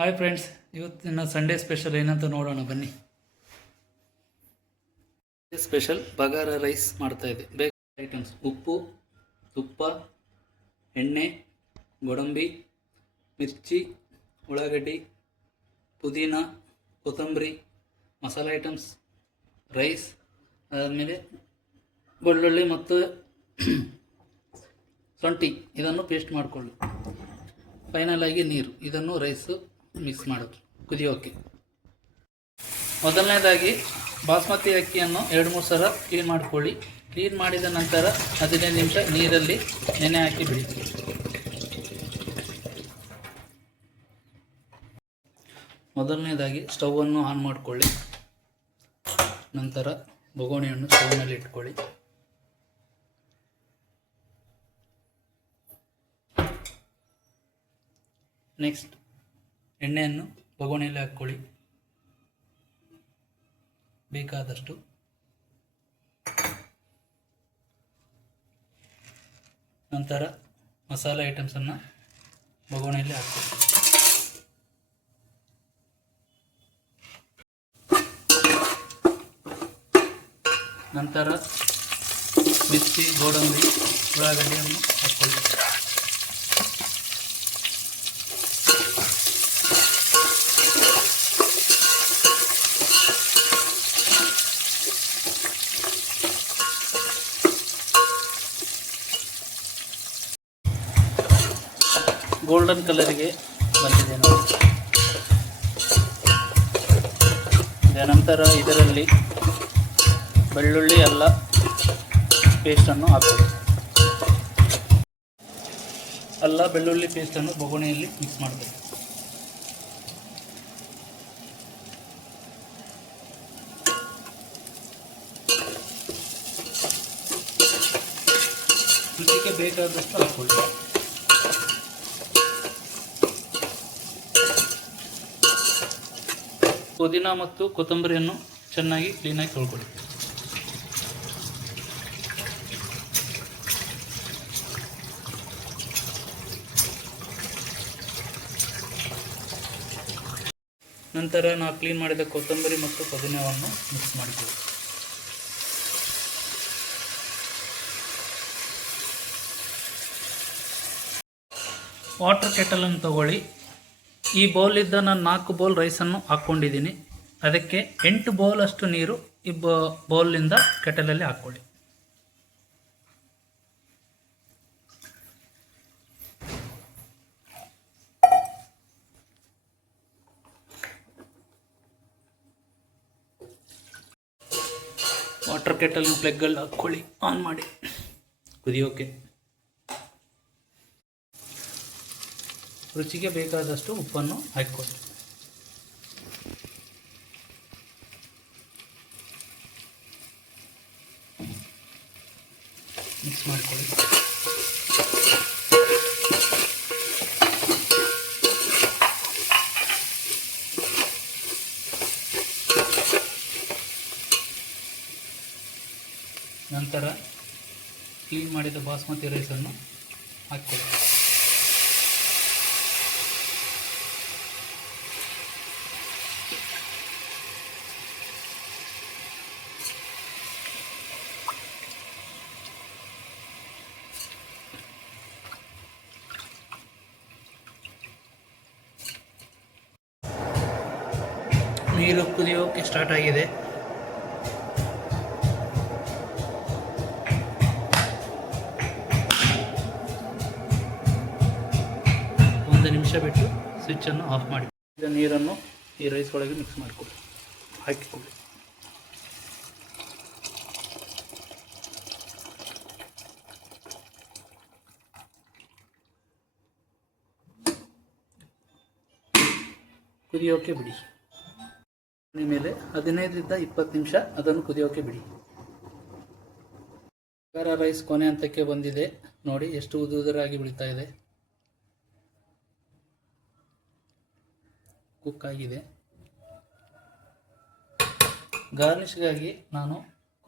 Hi friends, ಇವತ್ತಿನ Sunday special ಏನಂತ ನೋಡೋಣ ಬನ್ನಿ. ಸ್ಪೆಷಲ್ ಬಗಾರ ರೈಸ್ ಮಾಡ್ತಾಯಿದ್ದೆ. ಬೇಕಾದ ಐಟಮ್ಸ್: ಉಪ್ಪು, ತುಪ್ಪ, ಎಣ್ಣೆ, ಗೋಡಂಬಿ, ಮಿರ್ಚಿ, ಉಳ್ಳಾಗಡ್ಡಿ, ಪುದೀನ, ಕೊತ್ತಂಬರಿ, ಮಸಾಲ ಐಟಮ್ಸ್, ರೈಸ್, ಅದಾದಮೇಲೆ ಬೆಳ್ಳುಳ್ಳಿ ಮತ್ತು ಶುಂಠಿ ಇದನ್ನು ಪೇಸ್ಟ್ ಮಾಡಿಕೊಳ್ಳಿ. ಫೈನಲ್ ಆಗಿ ನೀರು, ಇದನ್ನು ರೈಸು ಮಿಕ್ಸ್ ಮಾಡೋದು ಕುದಿಯೋಕೆ. ಮೊದಲನೇದಾಗಿ ಬಾಸ್ಮತಿ ಅಕ್ಕಿಯನ್ನು 2-3 ಸಲ ಕ್ಲೀನ್ ಮಾಡಿಕೊಳ್ಳಿ. ಕ್ಲೀನ್ ಮಾಡಿದ ನಂತರ 15 ನಿಮಿಷ ನೀರಲ್ಲಿ ನೆನೆ ಹಾಕಿ ಬಿಡಿ. ಮೊದಲನೇದಾಗಿ ಸ್ಟವನ್ನು ಆನ್ ಮಾಡಿಕೊಳ್ಳಿ. ನಂತರ ಬೊಗೋಣಿಯನ್ನು ಸ್ಟವ್ನಲ್ಲಿ ಇಟ್ಕೊಳ್ಳಿ. ನೆಕ್ಸ್ಟ್ ಎಣ್ಣೆಯನ್ನು ಬೊಗೋಣಿಯಲ್ಲಿ ಹಾಕ್ಕೊಳ್ಳಿ ಬೇಕಾದಷ್ಟು. ನಂತರ ಮಸಾಲೆ ಐಟಮ್ಸನ್ನು ಬೊಗೋಣಿಯಲ್ಲಿ ಹಾಕ್ಕೊಳ್ಳಿ. ನಂತರ ಮಿರ್ಚಿ, ಗೋಡಂಬಿ, ಉಳ್ಳಾಗಡ್ಡಿಯನ್ನು ಹಾಕ್ಕೊಳ್ಳಿ. ಗೋಲ್ಡನ್ ಕಲರಿಗೆ ಬಂದಿದೆ ನೋಡಿ. ನಂತರ ಇದರಲ್ಲಿ ಬೆಳ್ಳುಳ್ಳಿ ಎಲ್ಲ ಪೇಸ್ಟನ್ನು ಹಾಕೋದು. ಅಲ್ಲ ಬೆಳ್ಳುಳ್ಳಿ ಪೇಸ್ಟನ್ನು ಬೊಗೋಣಿಯಲ್ಲಿ ಮಿಕ್ಸ್ ಮಾಡಬೇಕು. ರುಚಿಗೆ ಬೇಕಾದಷ್ಟು ಹಾಕೊಳ್ಳಿ. ಪುದೀನ ಮತ್ತು ಕೊತ್ತಂಬರಿಯನ್ನು ಚೆನ್ನಾಗಿ ಕ್ಲೀನಾಗಿ ತೊಳ್ಕೊಳ್ಳಿ. ನಂತರ ನಾವು ಕ್ಲೀನ್ ಮಾಡಿದ ಕೊತ್ತಂಬರಿ ಮತ್ತು ಪುದೀನವನ್ನು ಮಿಕ್ಸ್ ಮಾಡಿಕೊಳ್ಳಿ. ವಾಟರ್ ಕೆಟಲನ್ನು ತಗೊಳ್ಳಿ. ಈ ಬೌಲಿದ್ದ ನಾನು 4 ಬೌಲ್ ರೈಸನ್ನು ಹಾಕ್ಕೊಂಡಿದ್ದೀನಿ. ಅದಕ್ಕೆ 8 ಬೌಲ್ ಅಷ್ಟು ನೀರು ಈ ಬೌಲಿಂದ ಕೆಟಲಲ್ಲಿ ಹಾಕ್ಕೊಳ್ಳಿ. ವಾಟರ್ ಕೆಟಲ್ ಪ್ಲಗ್ಗಲ್ಲಿ ಹಾಕ್ಕೊಳ್ಳಿ, ಆನ್ ಮಾಡಿ ಕುದಿಯೋಕೆ. ರುಚಿಗೆ ಬೇಕಾದಷ್ಟು ಉಪ್ಪನ್ನು ಹಾಕ್ಕೊಳ್ಳಿ. ಮಿಕ್ಸ್ ಮಾಡಿಕೊಳ್ಳಿ. ನಂತರ ಕ್ಲೀನ್ ಮಾಡಿದ ಬಾಸ್ಮತಿ ರೈಸನ್ನು ಹಾಕ್ಕೊಳ್ಳಿ. ನೀರು ಕುದಿಯೋಕೆ ಸ್ಟಾರ್ಟ್ ಆಗಿದೆ. ಒಂದು ನಿಮಿಷ ಬಿಟ್ಟು ಸ್ವಿಚ್ಚನ್ನು ಆಫ್ ಮಾಡಿ. ಈಗ ನೀರನ್ನು ಈ ರೈಸ್ ಒಳಗೆ ಮಿಕ್ಸ್ ಮಾಡಿಕೊಳ್ಳಿ, ಹಾಕಿಕೊಳ್ಳಿ. ಕುದಿಯೋಕೆ ಬಿಡಿ. ಮೇಲೆ 15ರಿಂದ 20 ನಿಮಿಷ ಅದನ್ನು ಕುದಿಯೋಕೆ ಬಿಡಿ. ಬಗಾರ ರೈಸ್ ಕೊನೆ ಹಂತಕ್ಕೆ ಬಂದಿದೆ ನೋಡಿ, ಎಷ್ಟು ಉದುರಾಗಿ ಬೀಳ್ತಾ ಇದೆ. ಕುಕ್ ಆಗಿದೆ. ಗಾರ್ನಿಷ್ಗಾಗಿ ನಾನು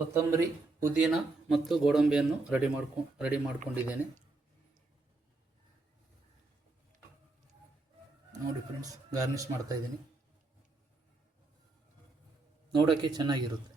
ಕೊತ್ತಂಬರಿ, ಪುದೀನ ಮತ್ತು ಗೋಡಂಬಿಯನ್ನು ರೆಡಿ ಮಾಡ್ಕೊಂಡಿದ್ದೇನೆ. ನೋಡಿ ಫ್ರೆಂಡ್ಸ್, ಗಾರ್ನಿಷ್ ಮಾಡ್ತಾ ಇದ್ದೀನಿ. ನೋಡೋಕ್ಕೆ ಚೆನ್ನಾಗಿರುತ್ತೆ.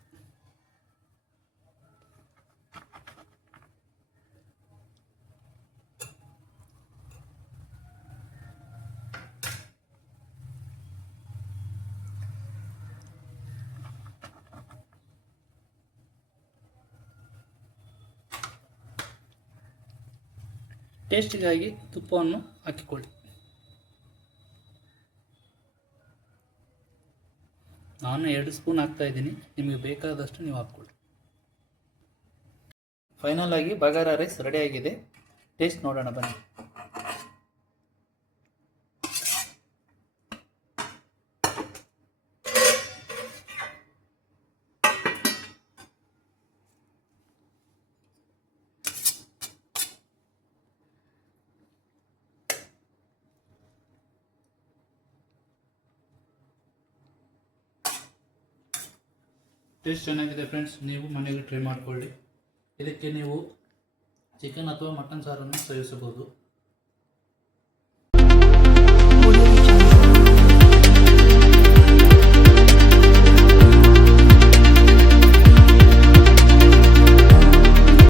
ಟೇಸ್ಟಿಗಾಗಿ ತುಪ್ಪವನ್ನು ಹಾಕಿಕೊಳ್ಳಿ. ನಾನು 2 ಸ್ಪೂನ್ ಹಾಕ್ತಾ ಇದ್ದೀನಿ, ನಿಮಗೆ ಬೇಕಾದಷ್ಟು ನೀವು ಹಾಕ್ಕೊಳ್ಳಿ. ಫೈನಲ್ ಆಗಿ ಬಗಾರ ರೈಸ್ ರೆಡಿಯಾಗಿದೆ. ಟೇಸ್ಟ್ ನೋಡೋಣ ಬನ್ನಿ. ಟೇಸ್ಟ್ ಚೆನ್ನಾಗಿದೆ ಫ್ರೆಂಡ್ಸ್, ನೀವು ಮನೆಯಲ್ಲಿ ಟ್ರೈ ಮಾಡಿಕೊಳ್ಳಿ. ಇದಕ್ಕೆ ನೀವು ಚಿಕನ್ ಅಥವಾ ಮಟನ್ ಸಾರನ್ನು ಸೇವಿಸಬಹುದು.